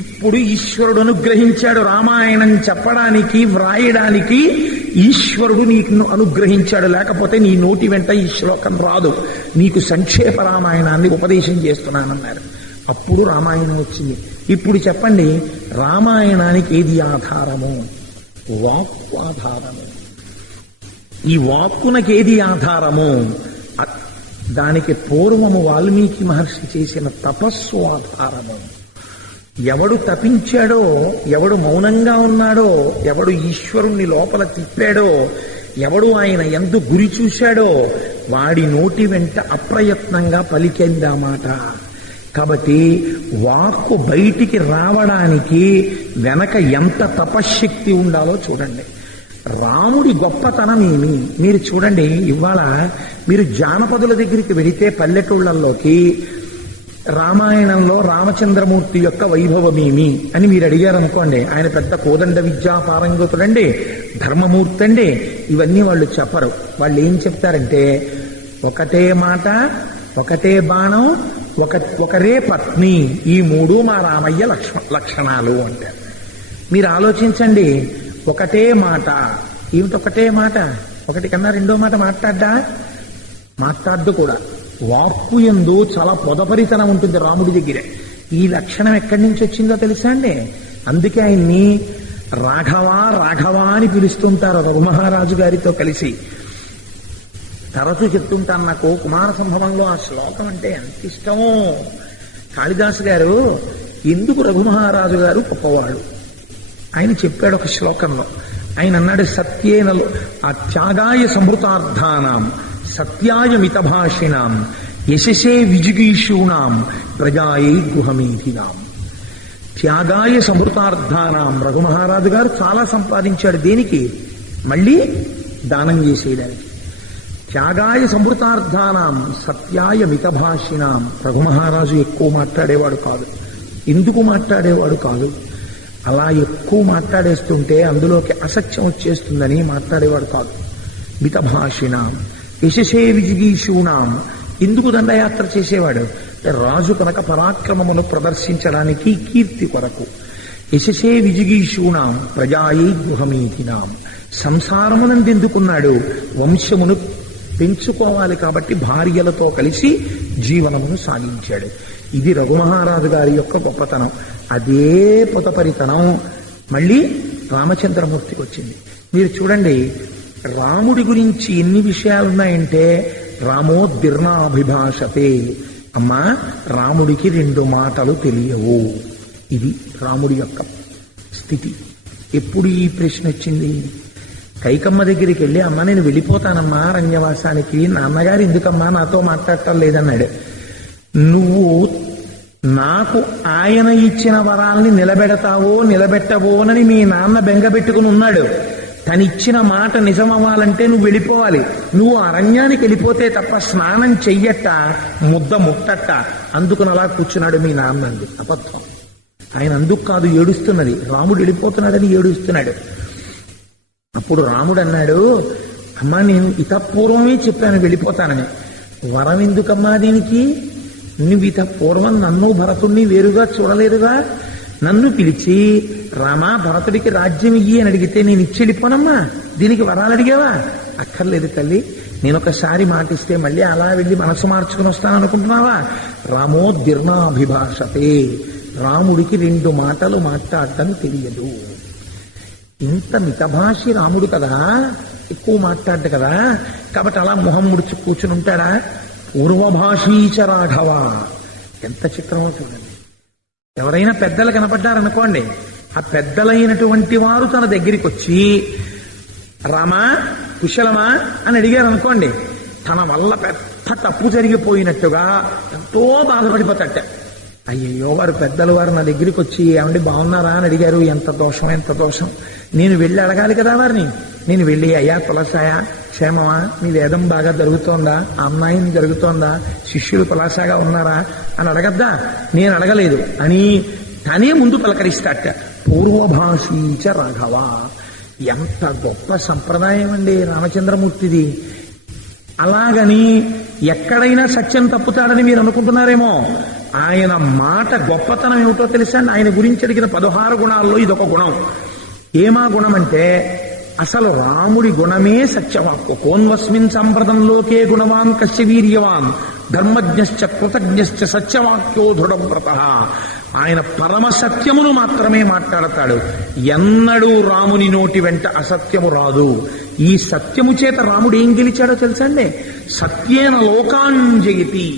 ఇప్పుడు ఈశ్వరుడు అనుగ్రహించాడు రామాయణం చెప్పడానికి, వ్రాయడానికి ఈశ్వరుడు నీకు అనుగ్రహించాడు. లేకపోతే నీ నోటి వెంట ఈ శ్లోకం రాదు. నీకు సంక్షేప రామాయణాన్ని ఉపదేశం చేస్తున్నానన్నారు. అప్పుడు రామాయణం వచ్చింది. ఇప్పుడు చెప్పండి, రామాయణానికి ఏది ఆధారము? వాక్కు ఆధారము. ఈ వాక్కునకేది ఆధారము? దానికి పూర్వము వాల్మీకి మహర్షి చేసిన తపస్సు ఆధారము. ఎవడు తపించాడో, ఎవడు మౌనంగా ఉన్నాడో, ఎవడు ఈశ్వరుణ్ణి లోపల తిప్పాడో, ఎవడు ఆయన యందు గురి చూశాడో వాడి నోటి వెంట అప్రయత్నంగా పలికిందా మాట. కాబట్టి వాక్కు బయటికి రావడానికి వెనక ఎంత తపశ్శక్తి ఉండాలో చూడండి. రాముడి గొప్పతనం ఏమి మీరు చూడండి. ఇవాళ మీరు జానపదుల దగ్గరికి వెళితే పల్లెటూళ్లలోకి రామాయణంలో రామచంద్రమూర్తి యొక్క వైభవమేమి అని మీరు అడిగారనుకోండి, ఆయన పెద్ద కోదండ విద్యా పారంగతుడండి, ధర్మమూర్తి అండి, ఇవన్నీ వాళ్ళు చెప్పరు. వాళ్ళు ఏం చెప్తారంటే, ఒకటే మాట, ఒకటే బాణం, ఒకరే పత్ని, ఈ మూడు మా రామయ్య లక్షణాలు అంటారు. మీరు ఆలోచించండి, ఒకటే మాట. ఏమిటొకటే మాట? ఒకటి కన్నా రెండో మాట మాట్లాడ్డు కూడా. వాక్కు యందు చాలా పొదపరితనం ఉంటుంది రాముడి దగ్గర. ఈ లక్షణం ఎక్కడి నుంచి వచ్చిందో తెలుసా అండి? అందుకే ఆయన్ని రాఘవ అని పిలుస్తుంటారు రఘుమహారాజు గారితో కలిసి. తరచూ చెప్తుంటాను, నాకు కుమార సంభవంలో ఆ శ్లోకం అంటే ఎంత ఇష్టమో. కాళిదాసు గారు ఎందుకు రఘుమహారాజు గారు గొప్పవాడు ఆయన చెప్పాడు ఒక శ్లోకంలో. ఆయన అన్నాడు, సత్యేనలో ఆ త్యాగాయ సంహృతార్థానాం సత్యాయ మితభాషిణాం యశసే విజిగీషూణాం ప్రజాయై గృహమీధినాం. త్యాగాయ సంహృతార్థానాం. రఘుమహారాజు గారు చాలా సంపాదించాడు. దేనికి? మళ్ళీ దానం చేసేయడానికి. త్యాగాయ సంహృతార్థానాం సత్యాయ మితభాషిణాం. రఘుమహారాజు ఎక్కువ మాట్లాడేవాడు కాదు. ఎందుకు మాట్లాడేవాడు కాదు? అలా ఎక్కువ మాట్లాడేస్తుంటే అందులోకి అసత్యం వచ్చేస్తుందని మాట్లాడేవాడు కాదు. మితభాషిణాం యశసే విజిగీషూణాం. ఎందుకు దండయాత్ర చేసేవాడు? రాజు కనుక పరాక్రమమును ప్రదర్శించడానికి, కీర్తి కొరకు. యశసే విజిగీషూణాం ప్రజాయై గృహమీధినాం. సంసారమునందెందుకున్నాడు? వంశమును పెంచుకోవాలి కాబట్టి భార్యలతో కలిసి జీవనమును సాగించాడు. ఇది రఘుమహారాజు గారి యొక్క గొప్పతనం. అదే పొతపరితనం మళ్ళీ రామచంద్రమూర్తికి వచ్చింది. మీరు చూడండి, రాముడి గురించి ఎన్ని విషయాలున్నాయంటే, రామోద్దిర్నాభిభాషతే. అమ్మా, రాముడికి రెండు మాటలు తెలియవు. ఇది రాముడి యొక్క స్థితి. ఎప్పుడు ఈ ప్రశ్న వచ్చింది? కైకమ్మ దగ్గరికి వెళ్ళి, అమ్మ నేను వెళ్ళిపోతానమ్మా అరణ్యవాసానికి, నాన్నగారు ఎందుకమ్మా నాతో మాట్లాడటం లేదన్నాడు. నువ్వు నాకు ఆయన ఇచ్చిన వరాల్ని నిలబెట్టవోనని మీ నాన్న బెంగబెట్టుకుని ఉన్నాడు. తనిచ్చిన మాట నిజమవ్వాలంటే నువ్వు వెళ్ళిపోవాలి. నువ్వు అరణ్యానికి వెళ్ళిపోతే తప్ప స్నానం చెయ్యట, ముద్ద ముట్టట. అందుకుని అలా కూర్చున్నాడు మీ నాన్న. అంది అబద్ధం. ఆయన అందుకు కాదు ఏడుస్తున్నది, రాముడు వెళ్ళిపోతున్నాడని ఏడుస్తున్నాడు. అప్పుడు రాముడు అన్నాడు, అమ్మా నేను ఇతపూర్వమే చెప్పాను వెళ్ళిపోతానని. వరం ఎందుకమ్మా దీనికి? నువ్వు ఇతపూర్వం నన్ను భరతుణ్ణి వేరుగా చూడలేదుగా. నన్ను పిలిచి రామా భరతుడికి రాజ్యం ఇయ్యి అని అడిగితే నేను ఇచ్చి వెళ్ళిపోనమ్మా. దీనికి వరాలు అడిగావా? అక్కర్లేదు తల్లి, నేను ఒకసారి మాటిస్తే మళ్ళీ అలా వెళ్ళి మనసు మార్చుకుని వస్తాను అనుకుంటున్నావా? రామోద్దిర్నాభిభాషతే. రాముడికి రెండు మాటలు మాట్లాడటం తెలియదు. ఇంత మితభాషి రాముడు కదా, ఎక్కువ మాట్లాడ్డు కదా, కాబట్టి అలా మొహం ముడిచి కూర్చుని ఉంటాడా? పూర్వభాషీచ రాఘవ. ఎంత చిత్రమో చూడండి. ఎవరైనా పెద్దలు కనపడ్డారనుకోండి, ఆ పెద్దలైనటువంటి వారు తన దగ్గరికి వచ్చి రామా కుశలమా అని అడిగారు అనుకోండి, తన వల్ల పెద్ద తప్పు జరిగిపోయినట్టుగా ఎంతో బాధపడిపోతాట. అయ్యయ్యో వారు పెద్దలు వారు నా దగ్గరికి వచ్చి ఏమండి బాగున్నారా అని అడిగారు, ఎంత దోషం ఎంత దోషం. నేను వెళ్ళి అడగాలి కదా వారిని. నేను వెళ్ళి అయ్యా కులసాయా క్షేమమా, మీ వేదం బాగా జరుగుతోందా, అమ్మాయిని జరుగుతోందా, శిష్యులు కులాసాగా ఉన్నారా అని అడగద్దా? నేను అడగలేదు అని తనే ముందు పలకరిస్తాట. పూర్వభాషీచ రాఘవ. ఎంత గొప్ప సంప్రదాయం అండి రామచంద్రమూర్తిది. అలాగని ఎక్కడైనా సత్యం తప్పుతాడని మీరు అనుకుంటున్నారేమో. ఆయన మాట గొప్పతనం ఏమిటో తెలుసా? ఆయన గురించి అడిగిన 16 గుణాల్లో ఇదొక గుణం. ఏమా గుణం అంటే అసలు రాముడి గుణమే సత్యవాక్కు. కోన్వస్మిన్ సంప్రదంలోకే గుణవాన్ కశ్య వీర్యవాన్ ధర్మజ్ఞశ్చ కృతజ్ఞశ్చ సత్యవాక్యో దృఢవ్రత. ఆయన పరమ సత్యమును మాత్రమే మాట్లాడతాడు. ఎన్నడూ రాముని నోటి వెంట అసత్యము రాదు. ఈ సత్యము చేత రాముడు ఏం గెలిచాడో తెలుసండి? సత్యేన లోకాంజయతి,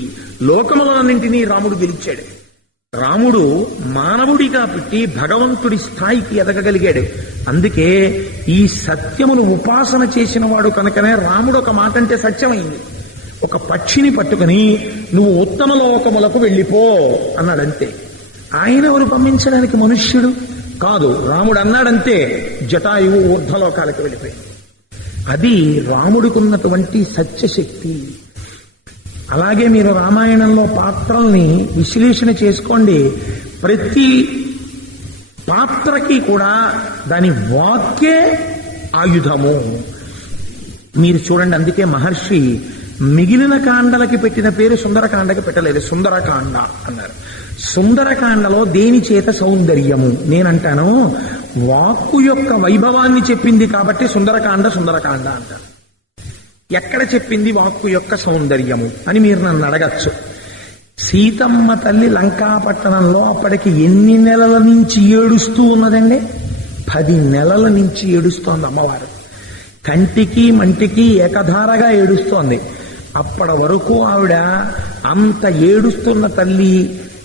లోకములన్నింటినీ రాముడు గెలిచాడు. రాముడు మానవుడిగా పుట్టి భగవంతుడి స్థాయికి ఎదగగలిగాడు. అందుకే ఈ సత్యమును ఉపాసన చేసిన వాడు కనుకనే రాముడు ఒక మాట అంటే సత్యమైంది. ఒక పక్షిని పట్టుకుని నువ్వు ఉత్తమ లోకములకు వెళ్ళిపో అన్నాడంతే. ఆయన ఎవరు పంపించడానికి? మనుష్యుడు కాదు. రాముడు అన్నాడంతే, జటాయువు ఊర్ధ్వలోకాలకు వెళ్ళిపోయింది. అది రాముడికున్నటువంటి సత్యశక్తి. అలాగే మీరు రామాయణంలో పాత్రల్ని విశ్లేషణ చేసుకోండి. ప్రతి పాత్రకి కూడా దాని వాక్యే ఆయుధము. మీరు చూడండి, అందుకే మహర్షి మిగిలిన కాండలకి పెట్టిన పేరు సుందరకాండకి పెట్టలేదు, సుందరకాండ అన్నారు. సుందరకాండలో దేని చేత సౌందర్యము? నేనంటాను వాక్కు యొక్క వైభవాన్ని చెప్పింది కాబట్టి సుందరకాండ సుందరకాండ అంటారు. ఎక్కడ చెప్పింది వాక్కు యొక్క సౌందర్యము అని మీరు నన్ను అడగచ్చు. సీతమ్మ తల్లి లంకాపట్టణంలో అప్పటికి ఎన్ని నెలల నుంచి ఏడుస్తూ ఉన్నదండి? 10 నెలల నుంచి ఏడుస్తోంది అమ్మవారు. కంటికి మంటికి ఏకధారగా ఏడుస్తోంది. అప్పటి వరకు ఆవిడ అంత ఏడుస్తున్న తల్లి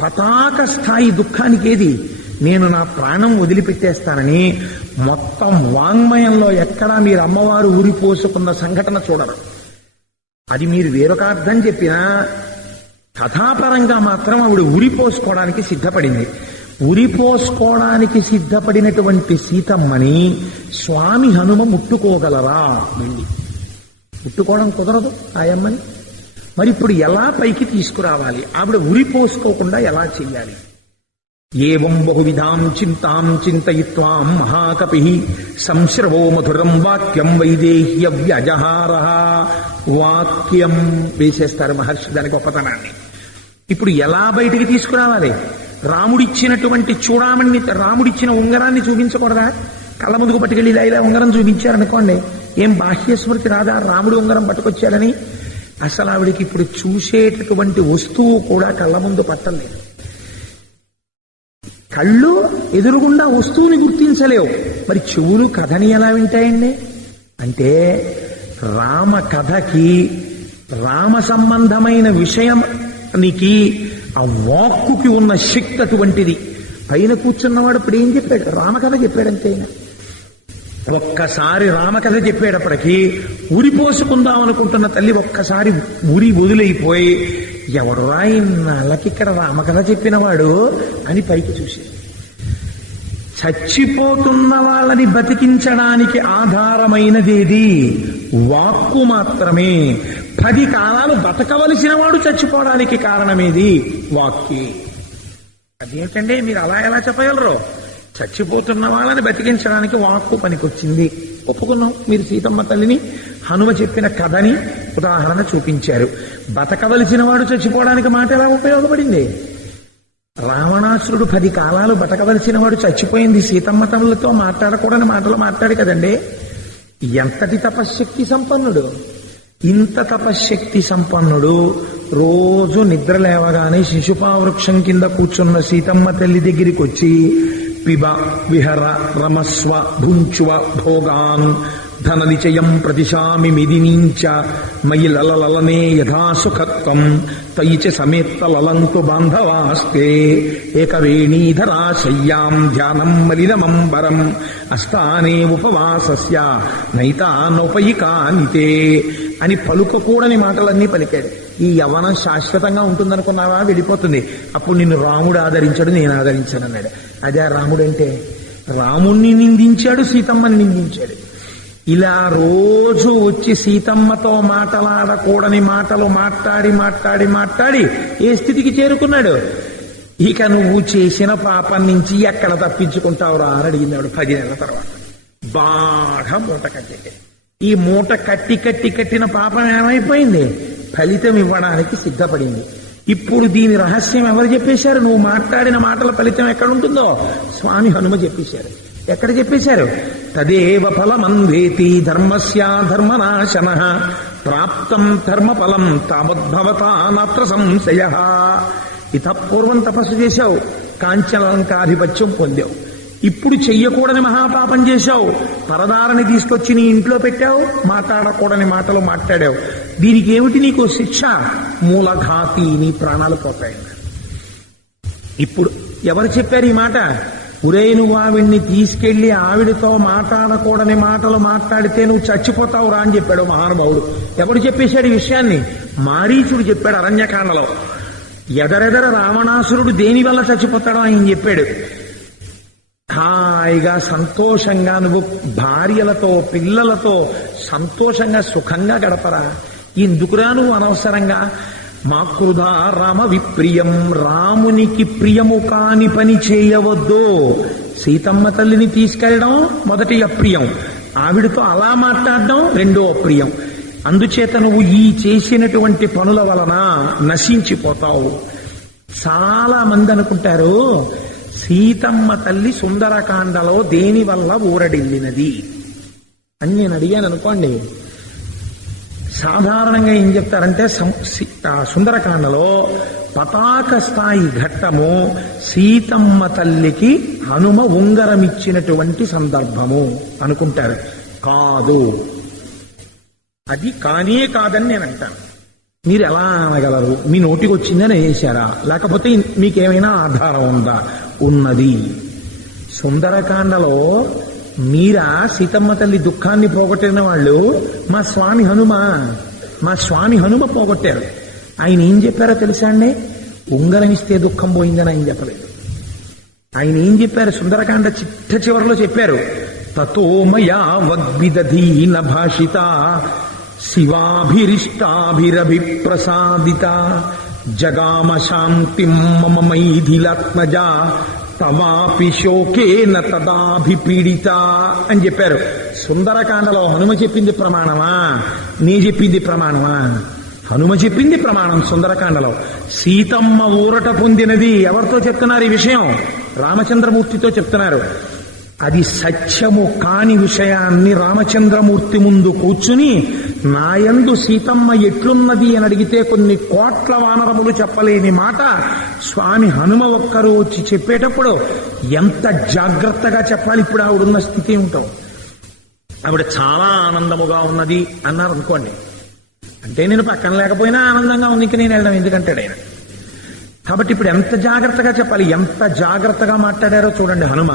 పతాక స్థాయి దుఃఖానికి ఏది? నేను నా ప్రాణం వదిలిపెట్టేస్తానని. మొత్తం వాంగ్మయంలో ఎక్కడా మీరు అమ్మవారు ఊరిపోసుకున్న సంఘటన చూడరు. అది మీరు వేరొక అర్థం చెప్పినా కథాపరంగా మాత్రం ఆవిడ ఉరిపోసుకోవడానికి సిద్ధపడింది. ఉరిపోసుకోవడానికి సిద్ధపడినటువంటి సీతమ్మని స్వామి హనుమ ముట్టుకోగలరా? వెళ్ళి ముట్టుకోవడం కుదరదు ఆయమ్మని. మరి ఇప్పుడు ఎలా పైకి తీసుకురావాలి? ఆవిడ ఉరిపోసుకోకుండా ఎలా చెయ్యాలి? ఏవం బహువిధాం చింతాం చింతయిత్వాం మహాకపి సంశ్రవో మధురం వాక్యం వైదేహ్య వ్యజహార. వాక్యం వేసేస్తారు మహర్షి దాని గొప్పతనాన్ని. ఇప్పుడు ఎలా బయటికి తీసుకురావాలి? రాముడిచ్చినటువంటి చూడామణి, రాముడిచ్చిన ఉంగరాన్ని చూపించకూడదా? కళ్ళ ముందుకు పట్టుకెళ్ళి ఇలా ఉంగరం చూపించారనుకోండి, ఏం బాహ్య స్మృతి రాదా రాముడు ఉంగరం పట్టుకొచ్చాడని? అసలు ఆవిడికి ఇప్పుడు చూసేటటువంటి వస్తువు కూడా కళ్ళ ముందు పట్టలేదు. కళ్ళు ఎదురుగుండా వస్తువుని గుర్తించలేవు, మరి చెవులు కథని ఎలా వింటాయండి? అంటే రామ కథకి, రామ సంబంధమైన విషయానికి ఆ వాక్కుకి ఉన్న శక్తి అటువంటిది. పైన కూర్చున్నవాడు ఇప్పుడు ఏం చెప్పాడు? రామకథ చెప్పాడంతే. ఒక్కసారి రామకథ చెప్పేటప్పటికీ ఉరిపోసుకుందాం అనుకుంటున్న తల్లి ఒక్కసారి ఉరి వదిలైపోయి, ఎవరు ఇన్నాళ్ళకి ఇక్కడ రామకథ చెప్పినవాడు అని పైకి చూసి, చచ్చిపోతున్న వాళ్ళని బతికించడానికి ఆధారమైనదేది? వాక్కు మాత్రమే. 10 కాలాలు బతకవలసిన వాడు చచ్చిపోవడానికి కారణమేది? వాక్కి. అదేంటండి మీరు అలా ఎలా చెప్పగలరు? చచ్చిపోతున్న వాళ్ళని బతికించడానికి వాక్కు పనికొచ్చింది. ఒప్పుకున్నాం. మీరు సీతమ్మ తల్లిని హనుమ చెప్పిన కథని ఉదాహరణ చూపించారు. బతకవలసిన వాడు చచ్చిపోవడానికి మాట ఎలా ఉపయోగపడింది? రావణాసురుడు 10 కాలాలు బతకవలసిన వాడు చచ్చిపోయింది సీతమ్మ తల్లితో మాట్లాడకూడని మాటలు మాట్లాడు కదండి. ఎంతటి తపశ్శక్తి సంపన్నుడు! ఇంత తపశ్శక్తి సంపన్నుడు రోజు నిద్ర లేవగానే శిశుపావృక్షం కింద కూర్చున్న సీతమ్మ తల్లి దగ్గరికి వచ్చి, పిబ విహర రమస్వ భుంచువ భోగాన్ ధననిచయం ప్రతిశామి మిదినీంచ మయి లలలనే యథాసుఖత్వం తయిచ సమేత్త లలంతు బాంధవాస్తే ఏకవేణీధరా శయ్యాం ధ్యానం మలినమంబరం అస్థానే ఉపవాసస్య నైతానోపయికానితే అని పలుకకూడని మాటలన్నీ పలికాడు. ఈ యవ్వనం శాశ్వతంగా ఉంటుందనుకున్నావా? వెళ్ళిపోతుంది. అప్పుడు నిన్ను రాముడు ఆదరించాడు, నేను ఆదరించాను అన్నాడు. అదే రాముడు అంటే. రాముణ్ణి నిందించాడు, సీతమ్మని నిందించాడు. ఇలా రోజు వచ్చి సీతమ్మతో మాటలాడకూడని మాటలు మాట్లాడి మాట్లాడి మాట్లాడి ఏ స్థితికి చేరుకున్నాడు? ఇక నువ్వు చేసిన పాపం నుంచి ఎక్కడ తప్పించుకుంటావురా అని అడిగినాడు 10 నెలల తర్వాత. బాగా మూట కట్టే. ఈ మూట కట్టిన పాపం ఏమైపోయింది? ఫలితం ఇవ్వడానికి సిద్ధపడింది. ఇప్పుడు దీని రహస్యం ఎవరు చెప్పేశారు? నువ్వు మాట్లాడిన మాటల ఫలితం ఎక్కడ ఉంటుందో స్వామి హనుమ చెప్పేశారు. ఎక్కడ చెప్పేశారు? తదేవ ఫలమందేతి ధర్మస్య ధర్మనాశన ప్రాప్తం ధర్మఫలం తావద్భవతా నాత్ర సంశయ. ఇత పూర్వం తపస్సు చేశావు, కాంచలంకాధిపత్యం పొందావు. ఇప్పుడు చెయ్యకూడని మహాపాపం చేశావు, పరదారని తీసుకొచ్చి నీ ఇంట్లో పెట్టావు, మాట్లాడకూడని మాటలు మాట్లాడావు. దీనికి ఏమిటి నీకు శిక్ష? మూలఘాతి, నీ ప్రాణాలు పోతాయి. ఇప్పుడు ఎవరు చెప్పారు ఈ మాట? ఉరే, నువ్వు ఆవిడ్ని తీసుకెళ్లి ఆవిడతో మాట్లాడకూడని మాటలు మాట్లాడితే నువ్వు చచ్చిపోతావు రా అని చెప్పాడు మహానుభావుడు. ఎవడు చెప్పేశాడు ఈ విషయాన్ని? మారీచుడు చెప్పాడు అరణ్యకాండలో. ఎదరెదర రావణాసురుడు దేని వల్ల చచ్చిపోతాడో ఆయన చెప్పాడు. హాయిగా సంతోషంగా నువ్వు భార్యలతో పిల్లలతో సంతోషంగా సుఖంగా గడపరా, ఎందుకురా నువ్వు అనవసరంగా మా కృధా రామ విప్రియం, రామునికి ప్రియము కాని పని చేయవద్దు. సీతమ్మ తల్లిని తీసుకెళ్ళడం మొదటి అప్రియం, ఆవిడతో అలా మాట్లాడడం రెండో అప్రియం. అందుచేత నువ్వు ఈ చేసినటువంటి పనుల వలన నశించిపోతావు. చాలా మంది అనుకుంటారు సీతమ్మ తల్లి సుందరకాండలో దేని వల్ల ఊరడిల్లినది అని నేను అడిగాను అనుకోండి. సాధారణంగా ఏం చెప్తారంటే సుందరకాండలో పతాక స్థాయి ఘట్టము సీతమ్మ తల్లికి హనుమ ఉంగరమిచ్చినటువంటి సందర్భము అనుకుంటారు. కాదు, అది కానే కాదని నేను అంటాను. మీరు ఎలా అనగలరు? మీ నోటికి వచ్చిందని వేశారా, లేకపోతే మీకేమైనా ఆధారం ఉందా? ఉన్నది. సుందరకాండలో మీరా సీతమ్మ తల్లి దుఃఖాన్ని పోగొట్టిన వాళ్ళు మా స్వామి హనుమ పోగొట్టారు. ఆయన ఏం చెప్పారో తెలుసా అండి? ఉంగరం ఇస్తే దుఃఖం పోయిందని ఆయన చెప్పలేదు. ఆయన ఏం చెప్పారు? సుందరకాండ చిట్ట చివరిలో చెప్పారు, తతోమయా వగ్విదధీన భాషిత శివాభిరిష్టాభిరభిప్రసాదిత జగామ శాంతిం మమ మైథిలాత్మజ తవాపి శోకేన తదాభిపీడిత అని చెప్పారు. సుందరకాండలో హనుమ చెప్పింది ప్రమాణమా, నీ చెప్పింది ప్రమాణమా? హనుమ చెప్పింది ప్రమాణం. సుందరకాండలో సీతమ్మ ఊరట పొందినది ఎవరితో చెప్తున్నారు ఈ విషయం? రామచంద్రమూర్తితో చెప్తున్నారు. అది సత్యము కాని విషయాన్ని రామచంద్రమూర్తి ముందు కూర్చుని నాయందు సీతమ్మ ఎట్లున్నది అని అడిగితే కొన్ని కోట్ల వానరములు చెప్పలేని మాట స్వామి హనుమ ఒక్కరు వచ్చి చెప్పేటప్పుడు ఎంత జాగ్రత్తగా చెప్పాలి. ఇప్పుడు ఆవిడున్న స్థితి ఏమిటో, ఆవిడ చాలా ఆనందముగా ఉన్నది అన్నారు అనుకోండి, అంటే నేను పక్కన లేకపోయినా ఆనందంగా ఉంది, ఇంక నేను వెళ్ళడం ఎందుకంటాడు ఆయన. కాబట్టి ఇప్పుడు ఎంత జాగ్రత్తగా చెప్పాలి, ఎంత జాగ్రత్తగా మాట్లాడారో చూడండి హనుమ.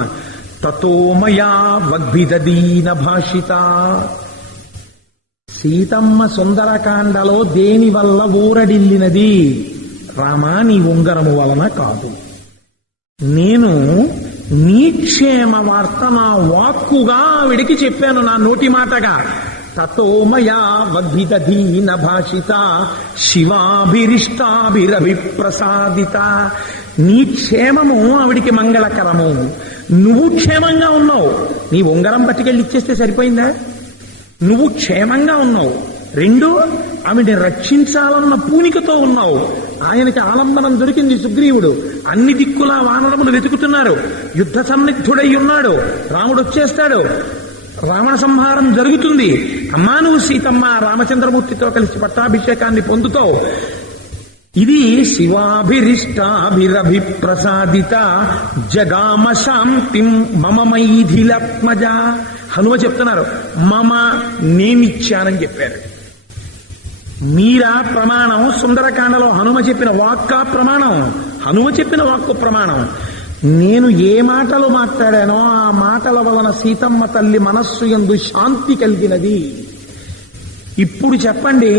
తతోమయా వగ్భిదీన భాషిత. సీతమ్మ సుందరకాండలో దేని వల్ల ఊరడిల్లినది? రామా, నీ ఉంగరము వలన కాదు. నేను నీ క్షేమ వార్త నా వాక్కుగా ఆవిడికి చెప్పాను, నా నోటి మాటగా. తతోమయా వగ్భిదీన భాషిత శివాభిరిష్టాభిరభిప్రసాదిత. నీ క్షేమము ఆవిడికి మంగళకరము, నువ్వు క్షేమంగా ఉన్నావు. నీ ఉంగరం పట్టుకెళ్ళి ఇచ్చేస్తే సరిపోయిందా? నువ్వు క్షేమంగా ఉన్నావు. రెండు, ఆవిడని రక్షించాలన్న పూనికతో ఉన్నావు. ఆయనకి ఆలంబనం దొరికింది సుగ్రీవుడు. అన్ని దిక్కులా వానరములు వెతుకుతున్నారు. యుద్ధ సన్నిగ్ధుడై ఉన్నాడు. రాముడు వచ్చేస్తాడు, రావణ సంహారం జరుగుతుంది. అమ్మా, నువ్వు సీతమ్మ రామచంద్రమూర్తితో కలిసి పట్టాభిషేకాన్ని పొందుతావు. ఇది శివాభిరిష్టాభిరభిప్రసాదిత జగామ శాంతిం మమ మైథిలాత్మజ. హనుమ చెప్తున్నారు, మమ నేనిచ్చానని చెప్పారు. మీరా ప్రమాణం? సుందరకాండలో హనుమ చెప్పిన వాక్క ప్రమాణం, హనుమ చెప్పిన వాక్కు ప్రమాణం. నేను ఏ మాటలు మాట్లాడానో ఆ మాటల వలన సీతమ్మ తల్లి మనస్సు యందు శాంతి కలిగినది. ఇప్పుడు చెప్పండి,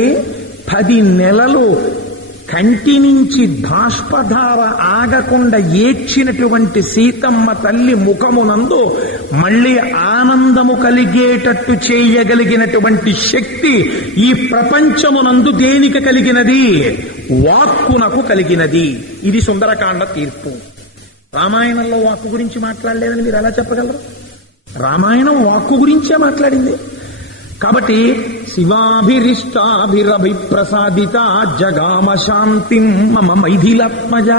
10 నెలలు కంటి నుంచి బాష్పధార ఆగకుండా ఏడ్చినటువంటి సీతమ్మ తల్లి ముఖమునందు మళ్ళీ ఆనందము కలిగేటట్టు చేయగలిగినటువంటి శక్తి ఈ ప్రపంచమునందు దేనికి కలిగినది? వాక్కునకు కలిగినది. ఇది సుందరకాండ తీర్పు. రామాయణంలో వాక్కు గురించి మాట్లాడలేదని మీరు ఎలా చెప్పగలరు? రామాయణం వాక్కు గురించే మాట్లాడింది. కాబట్టి శివాభిరిష్టాభిరభిప్రసాదిత జగామ శాంతిం మమ మైథిలాత్మజ.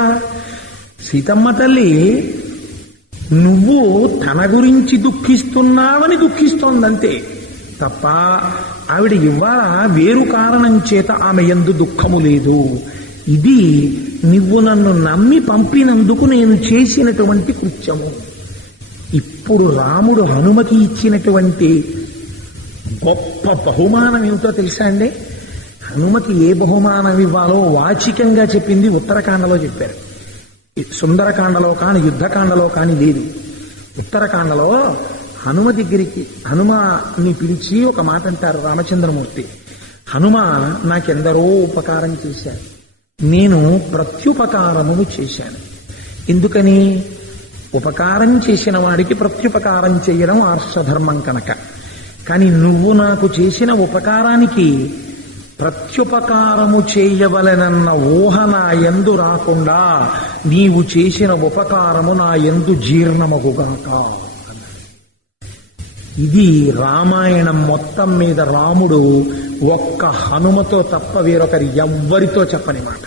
సీతమ్మ తల్లి నువ్వు తన గురించి దుఃఖిస్తున్నావని దుఃఖిస్తోందంతే తప్ప ఆవిడ ఇవాళ వేరు కారణం చేత ఆమె యందు దుఃఖము లేదు. ఇది నువ్వు నన్ను నమ్మి పంపినందుకు నేను చేసినటువంటి కృత్యము. ఇప్పుడు రాముడు హనుమకి ఇచ్చినటువంటి గొప్ప బహుమానం ఏమిటో తెలుసా అండి? హనుమకి ఏ బహుమానం ఇవ్వాలో వాచికంగా చెప్పింది ఉత్తరకాండలో చెప్పారు. సుందరకాండలో కాని యుద్ధకాండలో కాని లేదు. ఉత్తరకాండలో హనుమ దగ్గరికి హనుమని పిలిచి ఒక మాట అంటారు రామచంద్రమూర్తి. హనుమ నాకెందరో ఉపకారం చేశారు, నేను ప్రత్యుపకారము చేశాను. ఎందుకని? ఉపకారం చేసిన వాడికి ప్రత్యుపకారం చేయడం ఆర్షధర్మం కనుక. కానీ నువ్వు నాకు చేసిన ఉపకారానికి ప్రత్యుపకారము చేయవలెనన్న ఊహ నా యందు రాకుండా నీవు చేసిన ఉపకారము నా యందు జీర్ణమగుగాక. ఇది రామాయణం మొత్తం మీద రాముడు ఒక్క హనుమతో తప్ప వేరొకరి ఎవ్వరితో చెప్పని మాట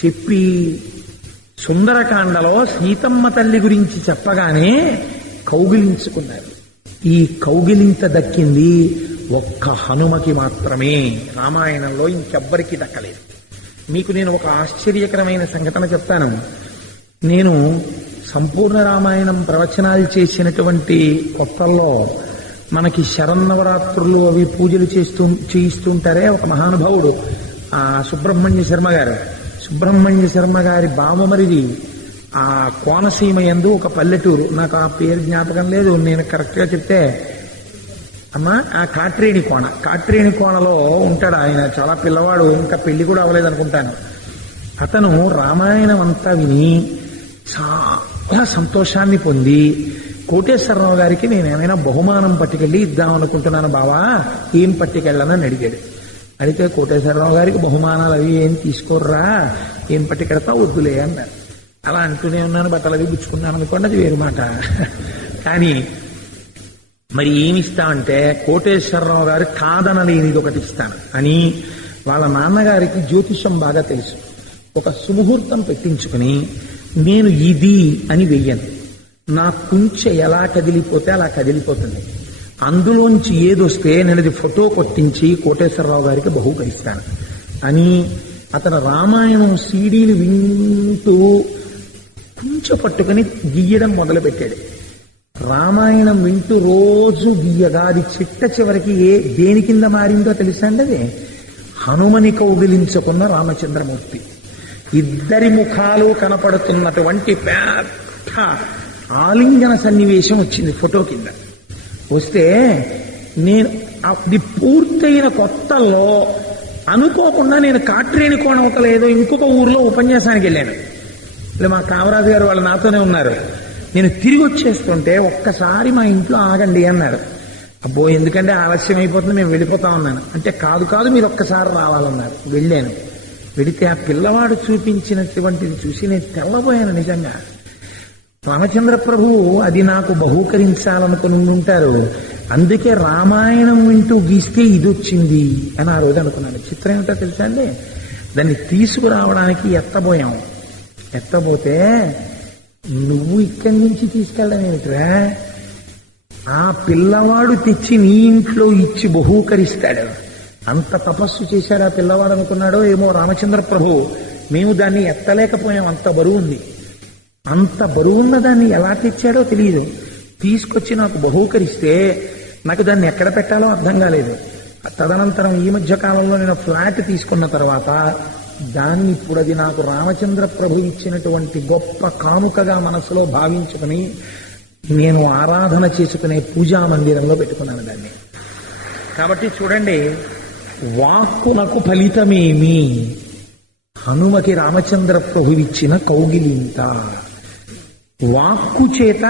చెప్పి, సుందరకాండలో సీతమ్మ తల్లి గురించి చెప్పగానే కౌగిలించుకున్నారు. ఈ కౌగిలింత దక్కింది ఒక్క హనుమకి మాత్రమే. రామాయణంలో ఇంకెవ్వరికి దక్కలేదు. మీకు నేను ఒక ఆశ్చర్యకరమైన సంఘటన చెప్తాను. నేను సంపూర్ణ రామాయణం ప్రవచనాలు చేసినటువంటి కొత్తల్లో మనకి శరన్నవరాత్రులు అవి పూజలు చేయిస్తుంటారే ఒక మహానుభావుడు, ఆ సుబ్రహ్మణ్య శర్మ గారు. సుబ్రహ్మణ్య శర్మ గారి బావమరిది ఆ కోనసీమ యందు ఒక పల్లెటూరు, నాకు ఆ పేరు జ్ఞాపకం లేదు, నేను కరెక్ట్గా చెప్తే అమ్మా ఆ కాట్రేణి కోణలో ఉంటాడు ఆయన. చాలా పిల్లవాడు, ఇంకా పెళ్లి కూడా అవ్వలేదు అనుకుంటాను. అతను రామాయణం అంతా విని చాలా సంతోషాన్ని పొంది కోటేశ్వరరావు గారికి నేను ఏమైనా బహుమానం పట్టుకెళ్ళి ఇద్దాం అనుకుంటున్నాను బావా, ఏం పట్టుకెళ్ళాలని అడిగాడు. అడిగితే కోటేశ్వరరావు గారికి బహుమానాలు అవి ఏం తీసుకోర్రా, ఏం పట్టుకెడతా వద్దులే అన్నారు. అలా అంటూనే ఉన్నాను, బట్టలు అవి పుచ్చుకున్నాను అనుకోండి, అది వేరు మాట. కానీ మరి ఏమిస్తామంటే కోటేశ్వరరావు గారు కాదనలేనిది ఒకటి ఇస్తాను అని వాళ్ళ నాన్నగారికి జ్యోతిషం బాగా తెలుసు. ఒక సుముహూర్తం పెట్టించుకుని నేను ఇది అని వెయ్యను, నా కుంచె ఎలా కదిలిపోతే అలా కదిలిపోతుంది, అందులోంచి ఏదొస్తే నేను అది ఫోటో కొట్టించి కోటేశ్వరరావు గారికి బహూకరిస్తాను అని అతను రామాయణం సీడీలు వింటూ కుంచె పట్టుకుని గీయడం మొదలుపెట్టాడు. రామాయణం వింటూ రోజు గీయగా అది చిట్ట చివరికి దేని కింద మారిందో తెలుసా అండి? అది హనుమని కౌగిలించుకున్న రామచంద్రమూర్తి. ఇద్దరి ముఖాలు కనపడుతున్నటువంటి పెద్ద ఆలింగన సన్నివేశం వచ్చింది ఫోటో కింద. వస్తే నేను అది పూర్తయిన కొత్తల్లో అనుకోకుండా నేను కాట్రేణి కోణవతల ఏదో ఇంకొక ఊర్లో ఉపన్యాసానికి వెళ్ళాను. ఇలా మా కామరాజు గారు వాళ్ళు నాతోనే ఉన్నారు. నేను తిరిగి వచ్చేస్తుంటే ఒక్కసారి మా ఇంట్లో ఆగండి అన్నారు. అబ్బో ఎందుకంటే ఆలస్యం అయిపోతుంది, మేము వెళ్ళిపోతా ఉన్నాను అంటే, కాదు మీరు ఒక్కసారి రావాలన్నారు. వెళ్ళాను. వెళితే ఆ పిల్లవాడు చూపించినటువంటిది చూసి నేను తెల్లబోయాను నిజంగా. రామచంద్ర ప్రభు అది నాకు బహూకరించాలనుకుని ఉంటారు, అందుకే రామాయణం వింటూ గీస్తే ఇది వచ్చింది అని ఆ రోజు అనుకున్నాను. చిత్రం ఏమిటో తెలుసా అండి? దాన్ని తీసుకురావడానికి ఎత్తబోతే నువ్వు ఇక్కడి నుంచి తీసుకెళ్ళడం ఏమిట్రా, ఆ పిల్లవాడు తెచ్చి నీ ఇంట్లో ఇచ్చి బహూకరిస్తాడు. అంత తపస్సు చేశాడు ఆ పిల్లవాడు అనుకున్నాడో ఏమో రామచంద్ర ప్రభు. మేము దాన్ని ఎత్తలేకపోయాం, అంత బరువు ఉంది. అంత బరువున్న దాన్ని ఎలా తెచ్చాడో తెలియదు. తీసుకొచ్చి నాకు బహూకరిస్తే నాకు దాన్ని ఎక్కడ పెట్టాలో అర్థం కాలేదు. తదనంతరం ఈ మధ్య కాలంలో నేను ఫ్లాట్ తీసుకున్న తర్వాత దాన్ని ఇప్పుడు అది నాకు రామచంద్ర ప్రభు ఇచ్చినటువంటి గొప్ప కానుకగా మనసులో భావించుకుని నేను ఆరాధన చేసుకునే పూజా మందిరంలో పెట్టుకున్నాను దాన్ని. కాబట్టి చూడండి, వాక్కునకు ఫలితమేమి? హనుమకి రామచంద్ర ప్రభు ఇచ్చిన కౌగిలింత. వాక్కు చేత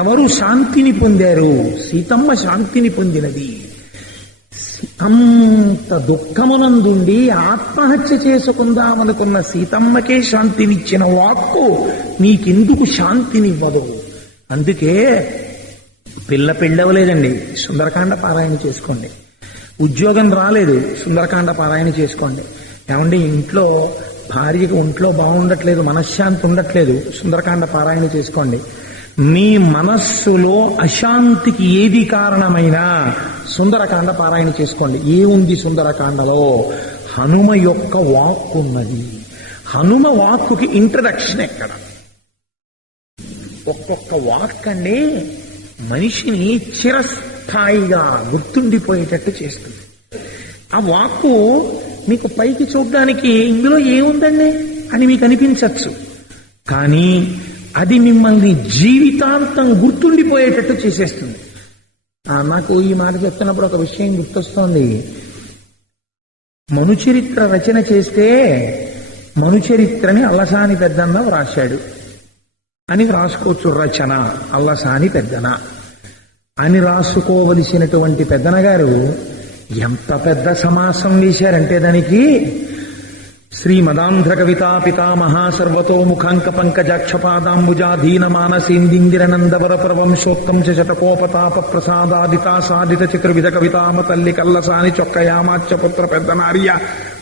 ఎవరు శాంతిని పొందారు? సీతమ్మ శాంతిని పొందినది. అంత దుఃఖమునందుండి ఆత్మహత్య చేసుకుందామనుకున్న సీతమ్మకే శాంతినిచ్చిన వాక్కు నీకెందుకు శాంతినివ్వదు? అందుకే పెళ్ళవలేదండి, సుందరకాండ పారాయణ చేసుకోండి. ఉద్యోగం రాలేదు, సుందరకాండ పారాయణ చేసుకోండి. ఏమండి ఇంట్లో భార్యకు ఒంట్లో బాగుండట్లేదు, మనశ్శాంతి ఉండట్లేదు, సుందరకాండ పారాయణ చేసుకోండి. మీ మనస్సులో అశాంతికి ఏది కారణమైనా సుందరకాండ పారాయణ చేసుకోండి. ఏముంది సుందరకాండలో? హనుమ యొక్క వాక్కు ఉన్నది. హనుమ వాక్కుకి ఇంట్రడక్షన్ ఎక్కడ? ఒక్కొక్క వాక్ అండి మనిషిని చిరస్థాయిగా గుర్తుండిపోయేటట్టు చేస్తుంది. ఆ వాక్కు మీకు పైకి చూడడానికి ఇందులో ఏముందండి అని మీకు అనిపించవచ్చు, కానీ అది మిమ్మల్ని జీవితాంతం గుర్తుండిపోయేటట్టు చేసేస్తుంది. నాకు ఈ మాట చెప్తున్నప్పుడు ఒక విషయం గుర్తొస్తోంది. మనుచరిత్ర రచన చేస్తే మనుచరిత్రని అల్లసాని పెద్దన్న వ్రాశాడు అని రాసుకోవచ్చు. రచన అల్లసాని పెద్దన అని రాసుకోవలసినటువంటి పెద్దన గారు ఎంత పెద్ద సమాసం వేశారంటే దానికి శ్రీమదాంధ్ర కవితా పితామహా సర్వతోముఖాంక పంకజాక్షపాదాంబుజాధీన మానసేందిందిరనందవర ప్రవంశోత్తం శతకోపతాప ప్రసాదాదితా సాధిత చతుర్విధ కవితామ తల్లి కల్లసాని చొక్కయామాచ్య పుత్ర పెద్దనార్య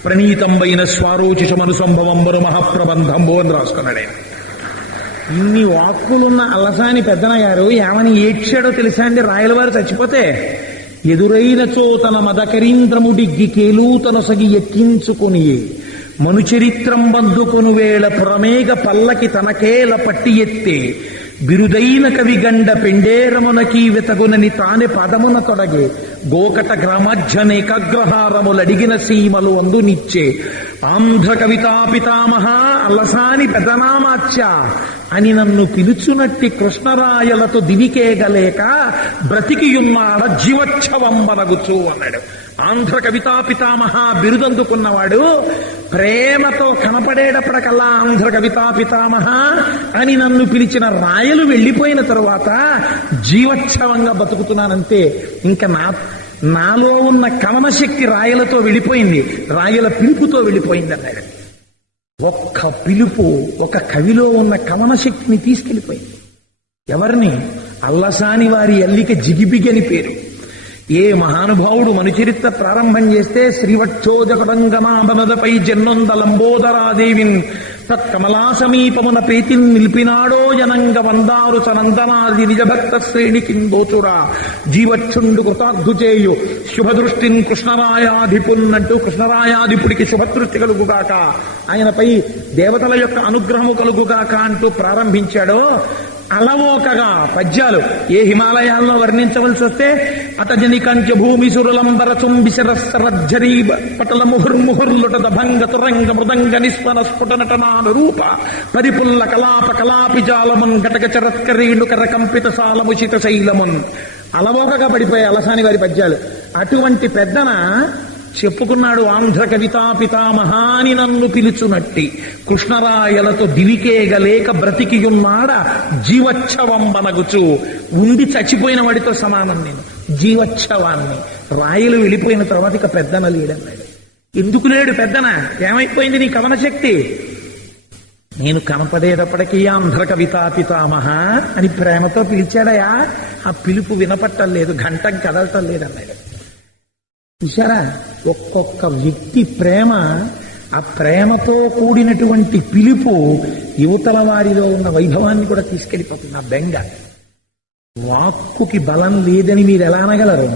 ప్రణీతంబైన స్వారోచిషమను సంభవంబరు మహాప్రబంధంబో అని రాసుకున్నాడే. ఇన్ని వాక్కులున్న అల్లసాని పెద్దన గారు ఏమని ఏడ్చాడో తెలుసా అండి? రాయలవారు చచ్చిపోతే ఎదురైన చోతన మదకరీంద్రముడిగ్గి కేలూతనొసగి ఎక్కించుకొని మనుచరిత్రం బందుకొను వేళ పురమేగ పల్లకి తనకేల పట్టి ఎత్తే బిరుదైన కవిగండ పెండేరమునకీ వెతగునని తానే పదమున తొడగే గోకట గ్రామాధ్యనేకాగ్రహారములడిగిన సీమలు అందునిచ్చే ఆంధ్ర కవితా పితామహ అల్లసాని పెదనామాచ్య అని నన్ను పిలుచునట్టి కృష్ణరాయలతో దివికేగలేక బ్రతికియున్నాడ జీవోత్సవంబనగుచు అన్నాడు. ఆంధ్ర కవితా పితామహ బిరుదందుకున్నవాడు ప్రేమతో కనపడేటప్పటికల్లా ఆంధ్ర కవితా పితామహ అని నన్ను పిలిచిన రాయలు వెళ్ళిపోయిన తరువాత జీవోత్సవంగా బతుకుతున్నానంతే. ఇంకా నాలో ఉన్న కవన శక్తి రాయలతో వెళ్ళిపోయింది, రాయల పిలుపుతో వెళ్ళిపోయింది అన్నాడు. ఒక్క పిలుపు ఒక కవిలో ఉన్న కవన శక్తిని తీసుకెళ్ళిపోయింది. ఎవరిని? అల్లసాని వారి అల్లిక జిగిబిగి అని పేరు. ఏ మహానుభావుడు మనుచరిత్ర ప్రారంభం చేస్తే శ్రీవక్షోజకటంగమాబనదపై జన్నొందలంబోదరాదేవిన్ తత్కమలా సమీపమున ప్రీతిని నిలిపినాడో జనంగ వందారు సనందనాది నిజభక్త శ్రేణి కిందోచురా జీవచ్చుండు కృతార్థు చేయు శుభదృష్టిన్ కృష్ణరాయాధిపున్నట్టు కృష్ణరాయాధిపుడికి శుభదృష్టి కలుగుగాక, ఆయనపై దేవతల యొక్క అనుగ్రహము కలుగుగాక అంటూ ప్రారంభించాడో అలవోకగా పద్యాలు ఏ హిమాలయాల్లో వర్ణించవలసి వస్తే అతజని కంచ భూమి సురులంబర చుంబిశరస్సరజ్జరీ పటల ముహుర్ముహుర్లుట భంగ తురంగ మృదంగ నిస్వన స్ఫుట నటనాను రూప పరిపుల్ల కలాప కలాపి జాలమున్ ఘటక చరత్కరీణు కరకంపిత సాలముచిత శైలమున్. అలవోకగా పడిపోయాయి అలసాని వారి పద్యాలు. అటువంటి పెద్దన చెప్పుకున్నాడు ఆంధ్ర కవితా పితామహాని నన్ను పిలుచునట్టి కృష్ణరాయలతో దివికేగలేక బ్రతికియున్నాడ జీవోత్సవంబనగుచు. ఉండి చచ్చిపోయిన వాడితో సమానం నేను, జీవోత్సవాన్ని. రాయలు వెళ్ళిపోయిన తర్వాత ఇక పెద్దన లేడన్నాడు. ఎందుకు లేడు పెద్దన? ఏమైపోయింది నీ కవన శక్తి? నేను కనపడేటప్పటికీ ఆంధ్ర కవితా పితామహ అని ప్రేమతో పిలిచాడయా, ఆ పిలుపు వినపట్టలేదు, ఘంటం కదలటం లేదన్నాడు. చూసారా, ఒక్కొక్క వ్యక్తి ప్రేమ, ఆ ప్రేమతో కూడినటువంటి పిలుపు యువతల వారిలో ఉన్న వైభవాన్ని కూడా తీసుకెళ్ళిపోతుంది. ఆ బెంగ. వాక్కుకి బలం లేదని మీరు ఎలా అనగలరు?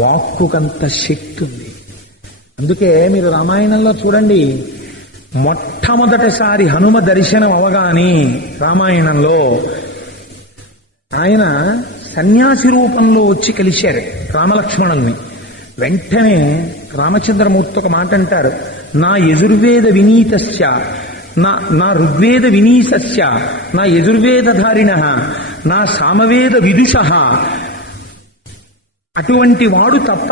వాక్కుకంత శక్తి ఉంది. అందుకే మీరు రామాయణంలో చూడండి, మొట్టమొదటిసారి హనుమ దర్శనం అవగానే రామాయణంలో ఆయన సన్యాసి రూపంలో వచ్చి కలిశారు రామలక్ష్మణుల్ని. వెంటనే రామచంద్రమూర్తి ఒక మాట అంటారు, నా యజుర్వేద వినీతస్య నా ఋగ్వేద వినీసస్య నా యజుర్వేదధారిణ నా సామవేద విదుష అటువంటి వాడు తప్ప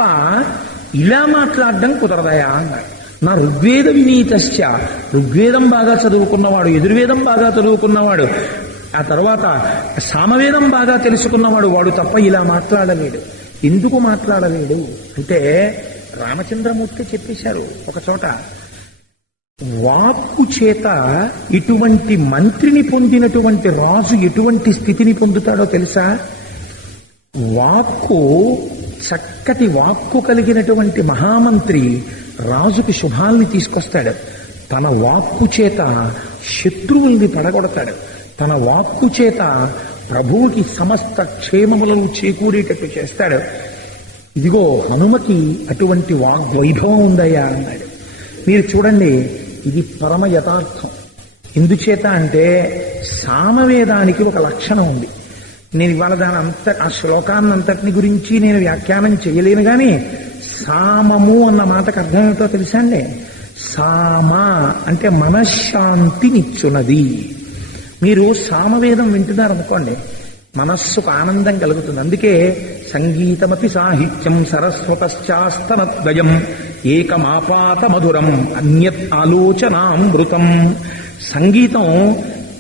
ఇలా మాట్లాడడం కుదరదయా అన్నారు. నా ఋగ్వేద వినీతస్య, ఋగ్వేదం బాగా చదువుకున్నవాడు, యజుర్వేదం బాగా చదువుకున్నవాడు, ఆ తర్వాత సామవేదం బాగా తెలుసుకున్నవాడు, వాడు తప్ప ఇలా మాట్లాడలేడు. ఎందుకు మాట్లాడలేడు అంటే రామచంద్రమూర్తి చెప్పేశారు ఒక చోట, వాక్కు చేత ఇటువంటి మంత్రిని పొందినటువంటి రాజు ఎటువంటి స్థితిని పొందుతాడో తెలుసా? వాక్కు, చక్కటి వాక్కు కలిగినటువంటి మహామంత్రి రాజుకి శుభాల్ని తీసుకొస్తాడు. తన వాక్కు చేత శత్రువుల్ని పడగొడతాడు. తన వాక్కు చేత ప్రభువుకి సమస్త క్షేమములను చేకూరేటట్టు చేస్తాడు. ఇదిగో హనుమకి అటువంటి వాగ్వైభవం ఉందయ్యా అన్నాడు. మీరు చూడండి, ఇది పరమ యథార్థం. ఎందుచేత అంటే సామవేదానికి ఒక లక్షణం ఉంది. నేను ఇవాళ ఆ శ్లోకాన్నంతటిని గురించి నేను వ్యాఖ్యానం చేయలేను, కానీ సామము అన్న మాటకు అర్థం ఏమిటో తెలుసా అండి? సామ అంటే మనశ్శాంతినిచ్చున్నది. మీరు సామవేదం వింటున్నారనుకోండి, మనస్సుకు ఆనందం కలుగుతుంది. అందుకే సంగీతమపి సాహిత్యం సరస్వతశ్చాస్తనద్వయం ఏకమాపాత మధురం అన్యత్ ఆలోచనామృతం. సంగీతం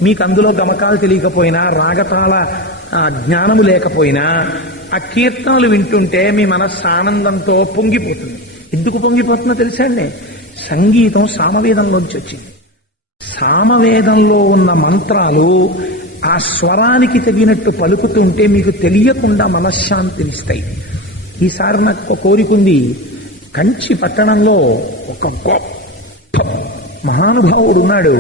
మీకు అందులో గమకాలు తెలియకపోయినా, రాగతాల జ్ఞానము లేకపోయినా, ఆ కీర్తనలు వింటుంటే మీ మనస్సు ఆనందంతో పొంగిపోతుంది. ఎందుకు పొంగిపోతుందో తెలుసా అండి? సంగీతం సామవేదంలోంచి వచ్చింది. సామవేదంలో ఉన్న మంత్రాలు ఆ స్వరానికి తగినట్టు పలుకుతుంటే మీకు తెలియకుండా మనశ్శాంతినిస్తాయి. ఈసారి నాకు ఒక కోరికుంది. కంచి పట్టణంలో ఒక గొప్ప మహానుభావుడు ఉన్నాడు.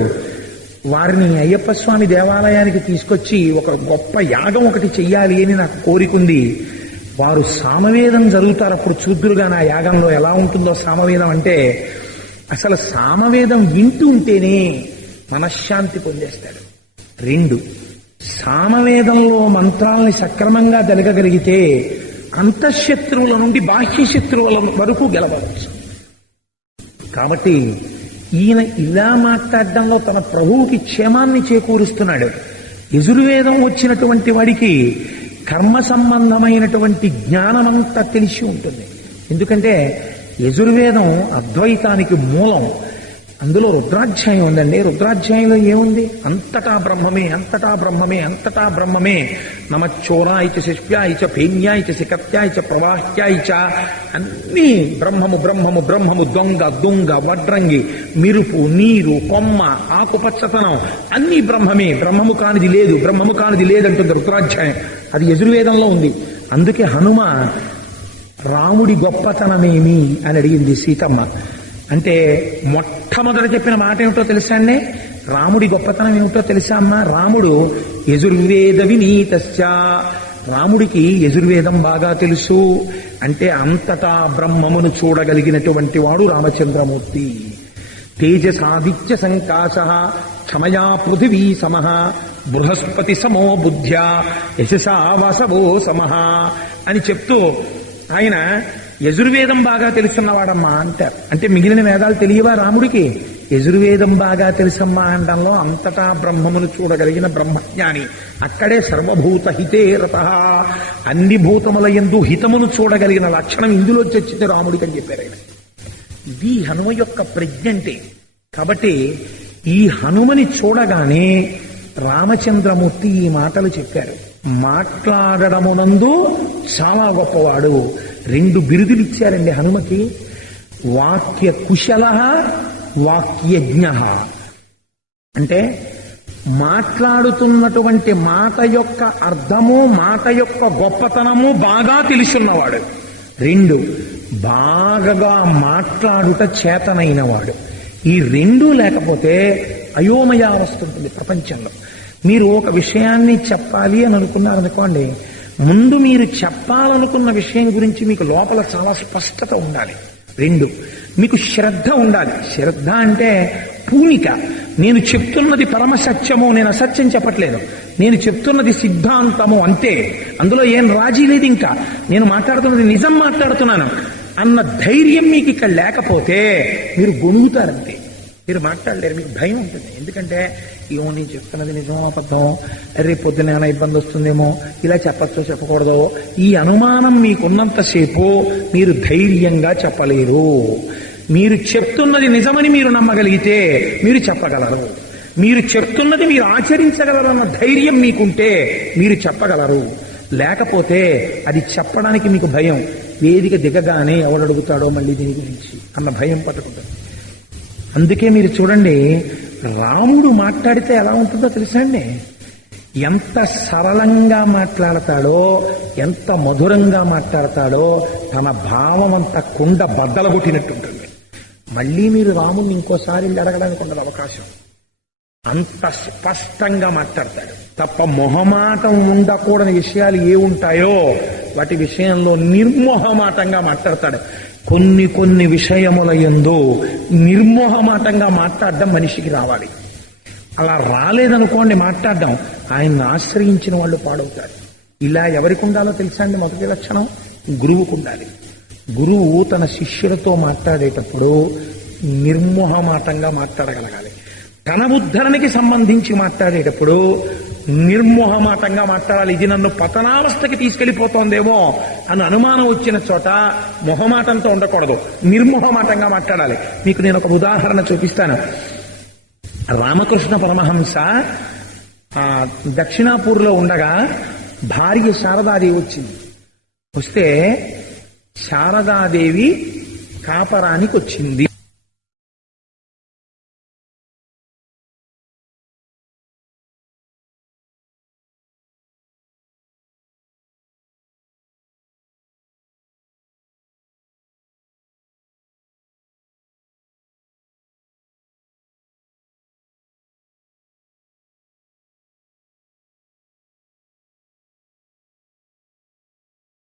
వారిని అయ్యప్ప స్వామి దేవాలయానికి తీసుకొచ్చి ఒక గొప్ప యాగం ఒకటి చెయ్యాలి అని నాకు కోరికుంది. వారు సామవేదం జరుగుతారు, అప్పుడు చూద్దురుగా నా యాగంలో ఎలా ఉంటుందో సామవేదం అంటే. అసలు సామవేదం వింటూ ఉంటేనే మనశ్శాంతి పొందేస్తాడు. 2, సామవేదంలో మంత్రాలని సక్రమంగా జరగగలిగితే అంతఃశత్రువుల నుండి బాహ్య శత్రువుల వరకు గెలవచ్చు. కాబట్టి ఈయన ఇలా మాట్లాడడంలో తన ప్రభువుకి క్షేమాన్ని చేకూరుస్తున్నాడు. యజుర్వేదం వచ్చినటువంటి వాడికి కర్మ సంబంధమైనటువంటి జ్ఞానమంతా తెలిసి ఉంటుంది. ఎందుకంటే యజుర్వేదం అద్వైతానికి మూలం. అందులో రుద్రాధ్యాయం ఉందండి. రుద్రాధ్యాయంలో ఏముంది? అంతటా బ్రహ్మమే, అంతటా బ్రహ్మమే, అంతటా బ్రహ్మమే. నమచ్చోరాయ చ శిష్యాయ చ పేన్యాయ చ శిఖత్యాయ చ ప్రవాహ్యాయ చ, అన్నీ బ్రహ్మము బ్రహ్మము బ్రహ్మము. దొంగ దుంగ వడ్రంగి, మిరుపు, నీరు, కొమ్మ, ఆకుపచ్చతనం అన్నీ బ్రహ్మమే. బ్రహ్మము కానిది లేదు, బ్రహ్మము కానిది లేదంటుంది రుద్రాధ్యాయం. అది యజుర్వేదంలో ఉంది. అందుకే హనుమ రాముడి గొప్పతనమేమి అని అడిగింది సీతమ్మ. అంటే మొట్టమొదట చెప్పిన మాట ఏమిటో తెలుసా అండి? రాముడి గొప్పతనం ఏమిటో తెలుసా అమ్మా? రాముడు యజుర్వేద వినీతశ్చ. రాముడికి యజుర్వేదం బాగా తెలుసు. అంటే అంతటా బ్రహ్మమును చూడగలిగినటువంటి వాడు రామచంద్రమూర్తి. తేజసాదిత్య సంకాశ క్షమయా పృథివీ సమః బృహస్పతి సమో బుద్ధ్యా యశసా వసవో సమః అని చెప్తూ ఆయన యజుర్వేదం బాగా తెలుసున్నవాడమ్మా అంటారు. అంటే మిగిలిన వేదాలు తెలియవా రాముడికి? యజుర్వేదం బాగా తెలుసమ్మా అనడంలో అంతటా బ్రహ్మమును చూడగలిగిన బ్రహ్మజ్ఞాని. అక్కడే సర్వభూత హితే రతః, అన్ని భూతముల యందు హితమును చూడగలిగిన లక్షణం ఇందులో చర్చితే రాముడికి అని చెప్పారు ఆయన. ఇది హనుమ యొక్క ప్రజ్ఞ అంటే. కాబట్టి ఈ హనుమని చూడగానే రామచంద్రమూర్తి ఈ మాటలు చెప్పారు. మాట్లాడడమునందు చాలా గొప్పవాడు. 2 బిరుదులు ఇచ్చారండి హనుమకి. వాక్య కుశల, వాక్యజ్ఞ. అంటే మాట్లాడుతున్నటువంటి మాట యొక్క అర్థము, మాట యొక్క గొప్పతనము బాగా తెలుసున్నవాడు. 2, బాగా మాట్లాడుట చేతనైనవాడు. ఈ 2 లేకపోతే అయోమయ వస్తుంటుంది ప్రపంచంలో. మీరు ఒక విషయాన్ని చెప్పాలి అని అనుకున్నారనుకోండి, ముందు మీరు చెప్పాలనుకున్న విషయం గురించి మీకు లోపల చాలా స్పష్టత ఉండాలి. 2, మీకు శ్రద్ధ ఉండాలి. శ్రద్ధ అంటే పూనిక. నేను చెప్తున్నది పరమ సత్యము, నేను అసత్యం చెప్పట్లేదు, నేను చెప్తున్నది సిద్ధాంతము అంతే, అందులో ఏం రాజీ లేదు, ఇంకా నేను మాట్లాడుతున్నది నిజం మాట్లాడుతున్నాను అన్న ధైర్యం మీకు ఇక్కడ లేకపోతే మీరు గొణుగుతారంతే. మీరు మాట్లాడలేరు, మీకు భయం ఉంటుంది. ఎందుకంటే ఏమో నేను చెప్తున్నది నిజమో అబద్ధమో, రేపు పొద్దున ఏమైనా ఇబ్బంది వస్తుందేమో, ఇలా చెప్పచ్చో చెప్పకూడదో, ఈ అనుమానం మీకున్నంతసేపు మీరు ధైర్యంగా చెప్పలేరు. మీరు చెప్తున్నది నిజమని మీరు నమ్మగలిగితే మీరు చెప్పగలరు. మీరు చెప్తున్నది మీరు ఆచరించగలరన్న ధైర్యం మీకుంటే మీరు చెప్పగలరు. లేకపోతే అది చెప్పడానికి మీకు భయం. వేదిక దిగగానే ఎవడడుగుతాడో మళ్ళీ దీని గురించి అన్న భయం పట్టుకుంటుంది. అందుకే మీరు చూడండి, రాముడు మాట్లాడితే ఎలా ఉంటుందో తెలుసా అండి? ఎంత సరళంగా మాట్లాడతాడో, ఎంత మధురంగా మాట్లాడతాడో తన భావం అంత కుండ బద్దలగొట్టినట్టుంటుంది. మళ్ళీ మీరు రాముడిని ఇంకోసారి అడగడానికి ఉండదు అవకాశం. అంత స్పష్టంగా మాట్లాడతాడు తప్ప మొహమాటం ఉండకూడని విషయాలు ఏ ఉంటాయో వాటి విషయంలో నిర్మోహమాటంగా మాట్లాడతాడు. కొన్ని విషయముల యందు నిర్మోహమాటంగా మాట్లాడడం మనిషికి రావాలి. అలా రాలేదనుకోండి మాట్లాడడం, ఆయన్ని ఆశ్రయించిన వాళ్ళు పాడవుతారు. ఇలా ఎవరికి ఉండాలో తెలుసా అండి? మొదటి లక్షణం గురువుకు ఉండాలి. గురువు తన శిష్యులతో మాట్లాడేటప్పుడు నిర్మోహమాటంగా మాట్లాడగలగాలి. తన ఉద్ధరణకి సంబంధించి మాట్లాడేటప్పుడు నిర్మోహమాటంగా మాట్లాడాలి. ఇది నన్ను పతనావస్థకి తీసుకెళ్లిపోతోందేమో అని అనుమానం వచ్చిన చోట మొహమాటంతో ఉండకూడదు, నిర్మోహమాటంగా మాట్లాడాలి. మీకు నేను ఒక ఉదాహరణ చూపిస్తాను. రామకృష్ణ పరమహంస దక్షిణాపూర్లో ఉండగా భార్య శారదాదేవి వచ్చింది. వస్తే శారదాదేవి కాపరానికి వచ్చింది.